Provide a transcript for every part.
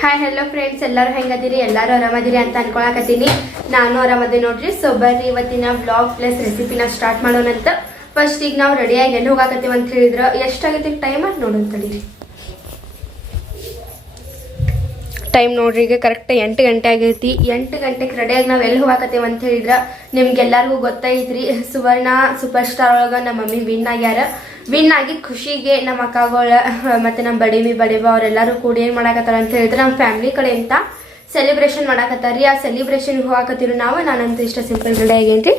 Hi hello friends ಎಲ್ಲರೂ ಹೆಂಗದಿರಿ? ಎಲ್ಲರೂ ಆರಾಮದಿರಿ ಅಂತ ಅನ್ಕೊಳಕತ್ತೀನಿ. ನಾನು ಆರಾಮದಿ ನೋಡ್ರಿ. ಸೊ ಬರ್ರಿ ಇವತ್ತಿನ ಬ್ಲಾಗ್ ಪ್ಲಸ್ ರೆಸಿಪಿನ ಸ್ಟಾರ್ಟ್ ಮಾಡೋಣಂತ ಫಸ್ಟ್ ಈಗ ನಾವು ರೆಡಿಯಾಗಿ ಎಲ್ಲಿ ಹೋಗಾಕತ್ತೀವಿ ಅಂತ ಹೇಳಿದ್ರೆ. ಎಷ್ಟಾಗೈತಿ ಟೈಮ್ ಅಂತ ನೋಡೋಣ ತಡೀರಿ. ಟೈಮ್ ನೋಡ್ರಿ, ಈಗ ಕರೆಕ್ಟ್ ಎಂಟು ಗಂಟೆ ಆಗೈತಿ. ಎಂಟು ಗಂಟೆಗೆ ರೆಡಿಯಾಗಿ ನಾವು ಎಲ್ಲಿ ಹೋಗಾಕತ್ತೀವಿ ಅಂತ ಹೇಳಿದ್ರೆ ನಿಮ್ಗೆಲ್ಲರಿಗೂ ಗೊತ್ತೈತ್ರಿ. ಸುವರ್ಣ ಸೂಪರ್ ಸ್ಟಾರ್ ಒಳಗೆ ನಮ್ಮ ಮಮ್ಮಿ ವಿನ್ ಆಗ್ಯಾರ. ವಿನ್ ಆಗಿ ಖುಷಿಗೆ ನಮ್ಮ ಅಕ್ಕಗಳ ಮತ್ತು ನಮ್ಮ ಬಡಿಮಿ ಬಡಿಬ ಅವರೆಲ್ಲರೂ ಕೂಡಿ ಏನು ಮಾಡಾಕತ್ತಾರ ಅಂತ ಹೇಳಿದ್ರೆ ನಮ್ಮ ಫ್ಯಾಮಿಲಿ ಕಡೆಯಿಂದ ಸೆಲೆಬ್ರೇಷನ್ ಮಾಡಾಕತ್ತಾರಿ ಆ ಸೆಲೆಬ್ರೇಷನ್ಗೆ ಹೋಗಾಕತ್ತೀರಿ ನಾವು. ನಾನಂತೂ ಇಷ್ಟ ಸಿಂಪಲ್ ರೆಡಿ ಆಗೇನ್ರಿ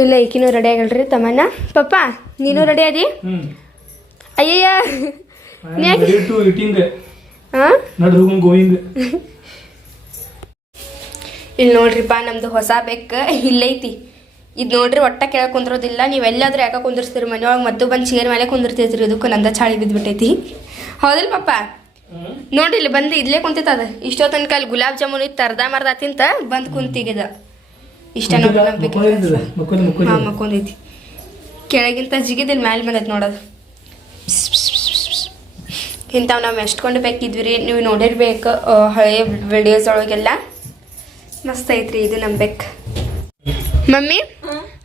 ಇಲ್ಲ ಈಕಿನೂ ರೆಡಿ ಆಗಲ್ರಿ ತಮ್ಮನ್ನ. ಪಪ್ಪ ನೀನು ರೆಡಿ ಅದಿ ಅಯ್ಯ ಅಯ್ಯಯ್ಯ. ಇಲ್ಲಿ ನೋಡ್ರಿಪ್ಪ ನಮ್ದು ಹೊಸ ಬೆಕ್ಕ ಇಲ್ಲೈತಿ ಇದು ನೋಡ್ರಿ ಒಟ್ಟ ಕೆಳಗೆ ಕುಂದ್ರೋದಿಲ್ಲ. ನೀವು ಎಲ್ಲಾದ್ರೂ ಯಾಕೆ ಕುಂದಿರ್ಸ್ತೀರಿ? ಮನೆಯೊಳಗೆ ಮದ್ದು ಬಂದು ಚೇರ್ ಮೇಲೆ ಕುಂದಿರ್ತೈತ್ರಿ. ಇದಕ್ಕೆ ನಂದ ಚಾಳಿ ಬಿದ್ದುಬಿಟ್ಟೈತಿ ಹೌದಿಲ್ಲ ಪಪ್ಪ? ನೋಡ್ರಿ ಇಲ್ಲಿ ಬಂದು ಇಲ್ಲೇ ಕುಂತೈತ ಅದು. ಇಷ್ಟೋ ತನಕ ಅಲ್ಲಿ ಗುಲಾಬ್ ಜಾಮೂನ್ ಇತ್ತು ಅರ್ಧ ಮರ್ದ ತಿಂತ ಬಂದು ಕುಂತಿಗಿದ. ಇಷ್ಟ. ಹಾಂ ಮಕ್ಕೊಂದೈತಿ. ಕೆಳಗಿಂತ ಜಿಗಿದಿಲ್ಲ ಮ್ಯಾಲೆ ಬಂದೈತಿ ನೋಡೋದು. ಇಂಥವು ನಾವು ಎಷ್ಟೊಂದು ಬೇಕಿದ್ವಿ ರೀ ನೀವು ನೋಡಿರ್ಬೇಕು ಹಳೆ ಹಳೆಯ ವಿಡಿಯೋಸ್ ಒಳಗೆಲ್ಲ. ಮಸ್ತ್ ಐತ್ರಿ ಇದು ನಮ್ಮ ಬೆಕ್. ಮಮ್ಮಿ?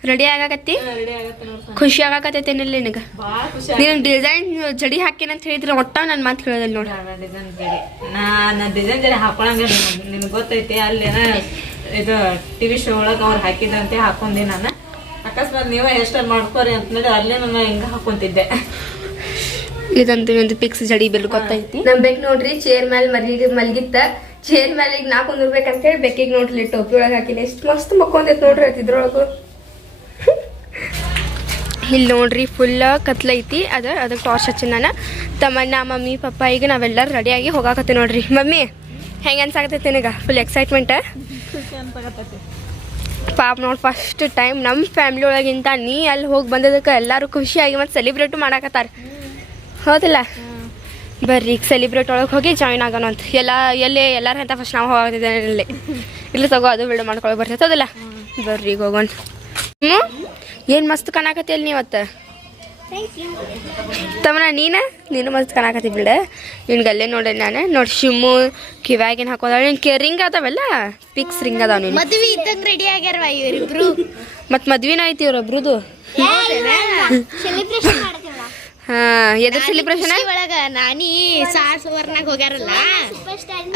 ರೆಡಿ ಆಗಾಕತ್ತಿ? ಖುಷಿ ಆಗಾಕತ್ತೈತೇನಿಲ್ಲ ನಿನಗೆ? ನೀನು ಡಿಸೈನ್ ಜಡಿ ಅಂತ ಹೇಳಿದ್ರೆ ಒಟ್ಟ ನನ್ನ ಮಾತು ಕೇಳೋದಿಲ್ಲ ನೋಡಿ. ಡಿಸೈನ್ ಜಡಿ. ನಾ ಡಿಸೈನ್ ಜಡಿ ಹಾಕೊಳಂಗ ನಿನಗೆ ಗೊತ್ತೈತಿ ಅಲ್ಲೇನ ಇದು ಟಿವಿ ಶೋ ಒಳಗೆ ಅವ್ರು ಹಾಕಿದಂತೆ ಹಾಕೊಂಡಿ ನಾನು. ಅಕಸ್ಮಾತ್ ನೀವೇ ಹೇರ್ ಮಾಡ್ಕೋರಿ ಅಂತಂದ್ರೆ ಅಲ್ಲೇ ನಾನು ಹಿಂಗ ಹಾಕೊಂತಿದ್ದೆ. ಇದಂತೂ ಒಂದು ಪಿಕ್ಸ್ ಜಡಿ ಬಿಲ್ ಗೊತ್ತೈತಿ? ನಮ್ ಬೆಕ್ ನೋಡ್ರಿ ಚೇರ್ ಮೇಲೆ ಮಲಗಿ ಮಲಗಿತ್ತ. ಚೇರ್ ಮೇಲೆ ಈಗ ನಾ ಕುಂದಿರ್ಬೇಕಂತ ಹೇಳಿ ಬೆಕ್ಕಿಗೆ ನೋಡ್ರಿ ಟೋಪಿ ಒಳಗೆ ಹಾಕಿನಿ ಎಷ್ಟು ಮಸ್ತ್ ಮಕ್ಕೊಂದೈತಿ ನೋಡ್ರಿ ಆಯ್ತು ಇದ್ರೊಳಗು. ಇಲ್ಲಿ ನೋಡ್ರಿ ಫುಲ್ ಕತ್ಲೈತಿ ಅದ ಅದಕ್ಕೆ ಟಾರ್ಚ್ ಹಚ್ಚಿ ನಾನು. ತಮ್ಮಣ್ಣ, ಮಮ್ಮಿ, ಪಪ್ಪ, ಈಗ ನಾವೆಲ್ಲರೂ ರೆಡಿಯಾಗಿ ಹೋಗಾಕತ್ತೀವಿ ನೋಡ್ರಿ. ಮಮ್ಮಿ, ಹೆಂಗೆ ಅನ್ಸಾಕತ್ತೈತಿ ನಿನಗ? ಫುಲ್ ಎಕ್ಸೈಟ್ಮೆಂಟ್ ಪಾಪ ನೋಡಿ ಫಸ್ಟ್ ಟೈಮ್ ನಮ್ಮ ಫ್ಯಾಮ್ಲಿ ಒಳಗಿಂತ ನೀ ಅಲ್ಲಿ ಹೋಗಿ ಬಂದದಕ್ಕೆ ಎಲ್ಲರೂ ಖುಷಿಯಾಗಿ ಮತ್ತು ಸೆಲಿಬ್ರೇಟು ಮಾಡಾಕತ್ತಾರೆ. ಹೌದಿಲ್ಲ? ಬರ್ರಿ, ಈಗ ಸೆಲಿಬ್ರೇಟ್ ಒಳಗೆ ಹೋಗಿ ಜಾಯ್ನ್ ಆಗೋಣ ಅಂತ. ಎಲ್ಲ, ಎಲ್ಲಿ ಎಲ್ಲರೂ ಅಂತ ಫಸ್ಟ್ ನಾವು ಹೋಗ್ತಿದ್ದೇನೆ ಇಲ್ಲಿ ಇಲ್ಲಿ ತಗೋ, ಅದು ಬಿಲ್ಡ್ ಮಾಡ್ಕೊಳ್ಳೋಕೆ ಬರ್ತೈತೆ, ಹೌದಿಲ್ಲ? ಬರ್ರಿ, ಈಗ ಹೋಗೋಣ. ಏನು ಮಸ್ತ್ ಕಾಣಾಕತ್ತಿ ಅಲ್ಲಿ ನೀವತ್ತು? ತಮ್ಮನ ನೀನ? ನೀನು ಮಸ್ತ್ ಕಾಣಾಕತ್ತಿ ಬಿಡ. ನಿನ್ಗೆ ಅಲ್ಲೇ ನೋಡೆ ನಾನು. ನೋಡಿ ಶಿಮ್ಮು ಕಿವ್ಯಾಗೇನು ಹಾಕೋದ ನಿನ್ ರಿಂಗ್ ಅದಾವಲ್ಲ? ಪಿಕ್ಸ್ ರಿಂಗ್ ಅದಾವ ನೀನು ಮದ್ವಿ ಇದ್ದಂಗೆ ರೆಡಿ ಆಗ್ಯಾರವ ಇವರಿಬ್ರು? ಮತ್ತು ಮದ್ವಿನ ಐತಿ ಇವ್ರೊಬ್ರದು ಹಾ ಎದ್ರ ಸೆಲೆಬ್ರೇಷನ್ ಒಳಗ ನಾನಿ ಸಾರ್ ಸುವರ್ನಾಗ ಹೋಗ್ಯಾರಲ್ಲ?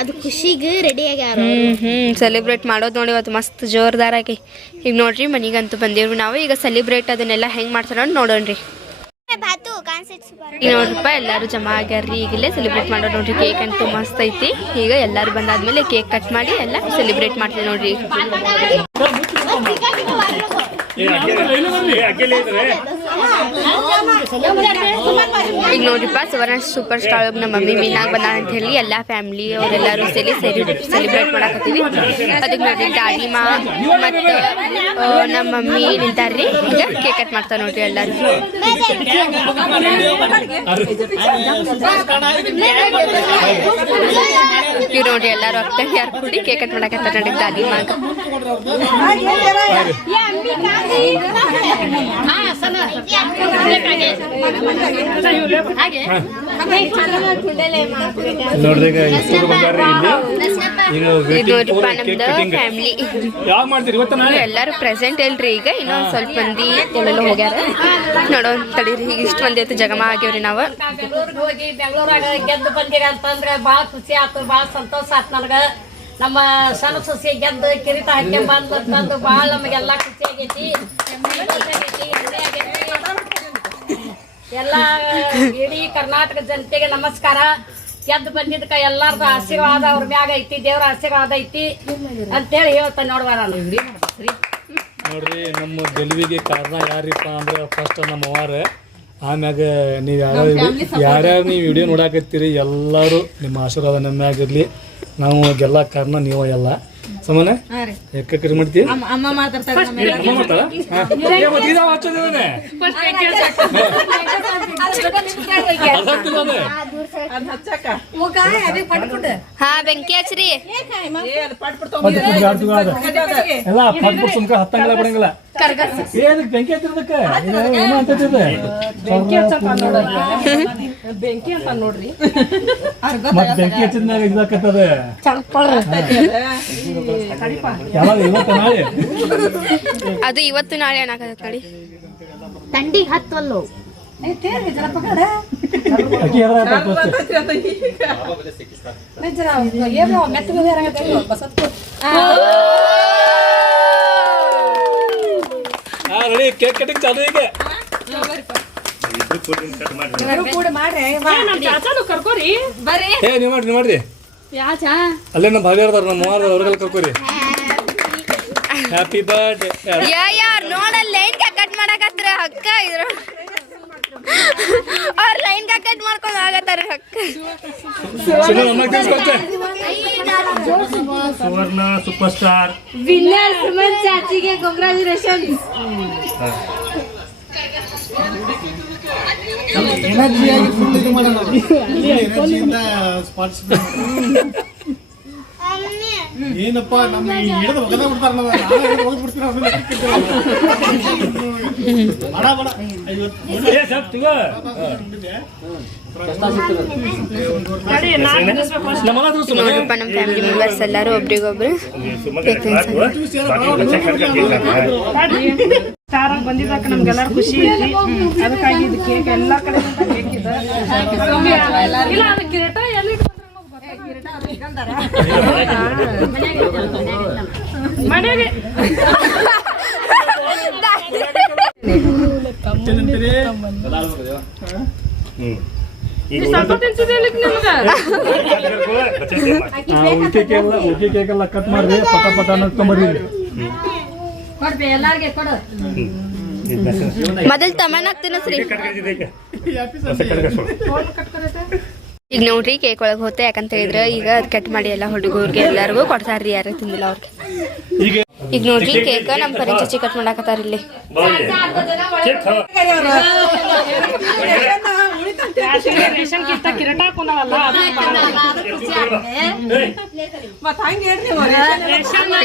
ಅದು ಖುಷಿಗೆ ರೆಡಿ ಆಗ್ಯಾರ ಹ್ಮ್ ಹ್ಮ್ ಸೆಲೆಬ್ರೇಟ್ ಮಾಡೋದು ನೋಡಿ ಇವತ್ತು ಮಸ್ತ್ ಜೋರ್ದಾರಾಗಿ ಈಗ ನೋಡ್ರಿ ಮನಿಗಂತೂ ಬಂದೇವ್ರಿ ನಾವು. ಈಗ ಸೆಲೆಬ್ರೇಟ್ ಅದನ್ನೆಲ್ಲ ಹೆಂಗ್ ಮಾಡ್ತಾರ ನೋಡೋಣ್ರಿ. ಈಗ ನೋಡ್ರಿಪ್ಪ ಎಲ್ಲರೂ ಜಮಾ ಆಗ್ಯಾರ್ರಿ. ಈಗಲೇ ಸೆಲೆಬ್ರೇಟ್ ಮಾಡೋಣ ನೋಡ್ರಿ. ಕೇಕ್ ಅಂತೂ ಮಸ್ತ್ ಐತಿ. ಈಗ ಎಲ್ಲರೂ ಬಂದಾದ್ಮೇಲೆ ಕೇಕ್ ಕಟ್ ಮಾಡಿ ಎಲ್ಲ ಸೆಲೆಬ್ರೇಟ್ ಮಾಡ್ತೀವಿ ನೋಡ್ರಿ. ಈಗ ನೋಡ್ರಿಪ್ಪ ಸುವರ್ಣ ಸೂಪರ್ ಸ್ಟಾರ್ ನಮ್ಮ ಮಮ್ಮಿ ಮೀನಾಗ್ ಬಂದಾಳ ಅಂತ ಹೇಳಿ ಎಲ್ಲ ಫ್ಯಾಮಿಲಿ ಅವರೆಲ್ಲರೂ ಸೇರಿ ಸೇರಿ ಸೆಲೆಬ್ರೇಟ್ ಮಾಡಕತ್ತೀವಿ. ಅದಕ್ಕೆ ನೋಡ್ರಿ ಡ್ಯಾಡಿ ಮಾ ಮತ್ತು ನಮ್ಮ ಮಮ್ಮಿ ನಿಂತಾರ್ರಿ. ಈಗ ಕೇಕ್ ಕಟ್ ಮಾಡ್ತಾರೆ ನೋಡ್ರಿ ಎಲ್ಲರೂ. ಇವ್ರು ನೋಡ್ರಿ ಎಲ್ಲರೂ ಅಕ್ಕ ಯಾರು ಕೂಡಿ ಕೇಕ್ ಕಟ್ ಮಾಡಕತ್ತಾರೆ ನೋಡಿ ದಾದಿ ಮಾಗ. ನೋಡ್ರಿ ಎಲ್ಲಾರು ಪ್ರೆಸೆಂಟ್ ಇಲ್ರಿ ಈಗ ಇನ್ನೊಂದ್ ಸ್ವಲ್ಪ ಮಂದಿ ಎಲ್ಲೆಲ್ಲ ಹೋಗ್ಯಾರ. ನೋಡೋ ತಡೀರಿ ಈಗ ಇಷ್ಟ ಮಂದಿ ಆಯ್ತು ಜಗಮ ಆಗ್ಯವ್ರಿ ನಾವು. ಬೆಂಗಳೂರಿಗೆ ಹೋಗಿ ಬೆಂಗಳೂರಾಗ ಗೆದ್ದು ಬಂದಿರ ಅಂತಂದ್ರೆ ಭಾಳ ಖುಷಿ ಆತು ಭಾಳ ಸಂತೋಷ ಆಯ್ತು ನನಗೆ. ನಮ್ಮ ಸಣ್ಣ ಸೊಸೆ ಗೆದ್ದು ಕಿರೀಟ ಹಾಕಿ ಬಂದು ಬಂದು ಭಾಳ ನಮಗೆಲ್ಲ ಖುಷಿ ಆಗೈತಿ. ಎಲ್ಲ ಇಡೀ ಕರ್ನಾಟಕ ಜನತೆಗೆ ನಮಸ್ಕಾರ. ಗೆದ್ದು ಬಂದಿದ್ದಕ್ಕ ಎಲ್ಲಾರ್ದು ಆಶೀರ್ವಾದ ಅವ್ರ ಮ್ಯಾಗ ಐತಿ ದೇವ್ರ ಆಶೀರ್ವಾದ ಐತಿ ಅಂತೇಳಿ ಹೇಳ್ತಾ ನೋಡುವ ನಾನು. ನೋಡ್ರಿ ನಮ್ಮ ಗೆಲುವಿಗೆ ಕಾರಣ ಯಾರಿಪ್ಪ ಅಂದ್ರೆ ಫಸ್ಟ್ ನಮ್ಮ ಅವರ ಆಮ್ಯಾಗ ನೀವು ಯಾರು ಯಾರ್ಯಾರು ನೀವು ವಿಡಿಯೋ ನೋಡಾಕತ್ತೀರಿ ಎಲ್ಲರೂ ನಿಮ್ಮ ಆಶೀರ್ವಾದ ನಮ್ಮ ಮ್ಯಾಗ ಇರಲಿ. ನಾವು ಗೆಲ್ಲ ಕಾರಣ ನೀವು ಎಲ್ಲ. ಸಮಾನ ಮಾಡ್ತೀವಿ ಯಾಕೆ ಕರೆ ಮಾಡ್ತಿ ಅಮ್ಮ ಮಾತಾಡ್ತಾರೆ ಅಮ್ಮ. ಹಾ ಬೆಂಕಿ ಹಚ್ರಿ. ಮತ್ತೆ ಕುಂದ್ರಿ ಆಡ್ತೀವಿ ಆಡ. ಎಲ್ಲ ಪಟ್ ಪಟ್ ಸುಮ್ಕ ಹತ್ತಂಗಿಲ್ಲ ಬಿಡಂಗಿಲ್ಲ ಏ ಅದಕ್ಕೆ ಬೆಂಕಿ ಹತ್ತಿರದಕ್ಕೆ ಏನೋ ಅಂತೈತಿದೆ ಬೆಂಕಿ ಅಂತ ನೋಡ್ರಿ. ಮತ್ತೆ ಬೆಂಕಿ ಹಚ್ಚಿದ್ಮ್ಯಾಗ ಇದಾಕತ್ತದ? ಯಾವಾಗ? ಇವತ್ತ ನಾಳೆ? ಅದು ಇವತ್ತು ನಾಳೆ ಏನಾಗತ್ತೆ ನೋಡಿ ತಂಡಿ ಹತ್ತವಲ್ಲು. ಕೇಕ್ ಕಟಿಂಗ್ ಚಾಲು ಈಗ ಏ ನೀವು ಮಾಡ್ರಿ ನೀವು ಮಾಡ್ರಿ ಯಾಚಾ ಅಲ್ಲೇ ನಮ್ಮ ಭಾವಿ ಅದಾರ ನಮ್ಮ ಮೂವಾರ ಅವ್ರಿಗೆಲ್ಲ ಕರ್ಕೋರಿ ಹ್ಯಾಪಿ ಬರ್ಡೇ ಯಾ ಯಾರ್ ನೋಡಲ್ಲ ಲೈನ್ ಕಟ್ ಮಾಡಕತ್ರ ಅಕ್ಕ ಇದ್ರ ಅವ್ರ ಲೈನ್ ಕಟ್ ಮಾಡ್ಕೊಂಡು ಆಗತ್ತಾರ Suvarna super star winner Suman ಚಾಚಿಗೆ congratulation ಎನರ್ಜಿಯಾಗಿ ಫುಲ್ ಇದು ಮಾಡೋಣ ಎನರ್ಜಿಯಿಂದ ಪಾರ್ಟಿಸಿಪೇಟ್ ಏನಪ್ಪ ನಮ್ಮ ಹಿಡಿದು ಒಗದ ಬಿಡ್ತಾರ ನಾವೇ ಬಿಡ್ತೀರ ಬಡ ಬಡ. ನಮ್ಮ ಫ್ಯಾಮಿಲಿ ಮೆಂಬರ್ಸ್ ಎಲ್ಲರೂ ಒಬ್ರಿಗೊಬ್ರು. ಸ್ಟಾರಾಗಿ ಬಂದಿದ್ದಕ್ಕ ನಮ್ಗೆಲ್ಲರೂ ಖುಷಿ ಐತಿ ಅದಕ್ಕಾಗಿ ಇದು ಕೇಕ್ ಎಲ್ಲ ಕಡೆ ಎಲ್ಲಿ ಮನೆಗೆ ಕೇಕ್ ಎಲ್ಲ ಕಟ್ ಮಾಡ್ರಿ ಪಟ ಪಟ ಮೊದಲ್ ತಮನಾಗ್ ತಿನ್ನಿಸ್ರಿ. ಈಗ. ನೋಡ್ರಿ ಕೇಕ್ ಒಳಗೆ ಹೋತೆ ಯಾಕಂತ ಹೇಳಿದ್ರೆ ಈಗ ಅದ್ ಕಟ್ ಮಾಡಿ ಎಲ್ಲ ಹುಡುಗರಿಗೆ ಎಲ್ಲರಿಗೂ ಕೊಡ್ತಾರ್ರಿ ಯಾರು ತಿಂದಿಲ್ಲ ಅವ್ರಿಗೆ. ಈಗ ನೋಡ್ರಿ, ಕೇಕ್ ನಮ್ ಪರಿ ಚಚ್ಚಿ ಕಟ್ ಮಾಡಾಕತ್ತಾರ ಇಲ್ಲಿ.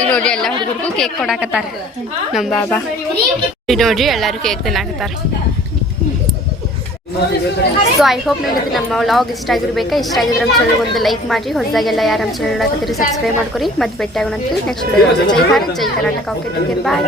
ನೋಡ್ರಿ, ಎಲ್ಲ ಹುಡುಗರಿಗೂ ಕೇಕ್ ಕೊಡಾಕತ್ತಾರ ನಮ್ಮ ಬಾಬಾ. ನೋಡ್ರಿ, ಎಲ್ಲಾರು ಕೇಕ್ ತಿನ್ನಾಕತ್ತಾರ. ಸೊ ಐ ಹೋಪ್ ನಿಮಗೆ ನಮ್ಮ ವ್ಲಾಗ್ ಇಷ್ಟ ಆಗಿರ್ಬೇಕಾ? ಇಷ್ಟ ಆಗಿದ್ರೆ ನಮ್ಮ ಚಾನಲ್ಗೆ ಒಂದು ಲೈಕ್ ಮಾಡಿ. ಹೊಸದಾಗೆಲ್ಲ ಯಾರು ನಮ್ಮ ಚಾನಲ್ ಹಾಕತ್ತೀರಿ ಸಬ್ಸ್ಕ್ರೈಬ್ ಮಾಡ್ಕೊರಿ. ಮತ್ತೆ ಭೇಟಿ ಆಗೋಣ ನೆಕ್ಸ್ಟ್ ಜೈ ಭಾರತ್, ಜೈ ಕರ್ನಾಟಕ. Okay bye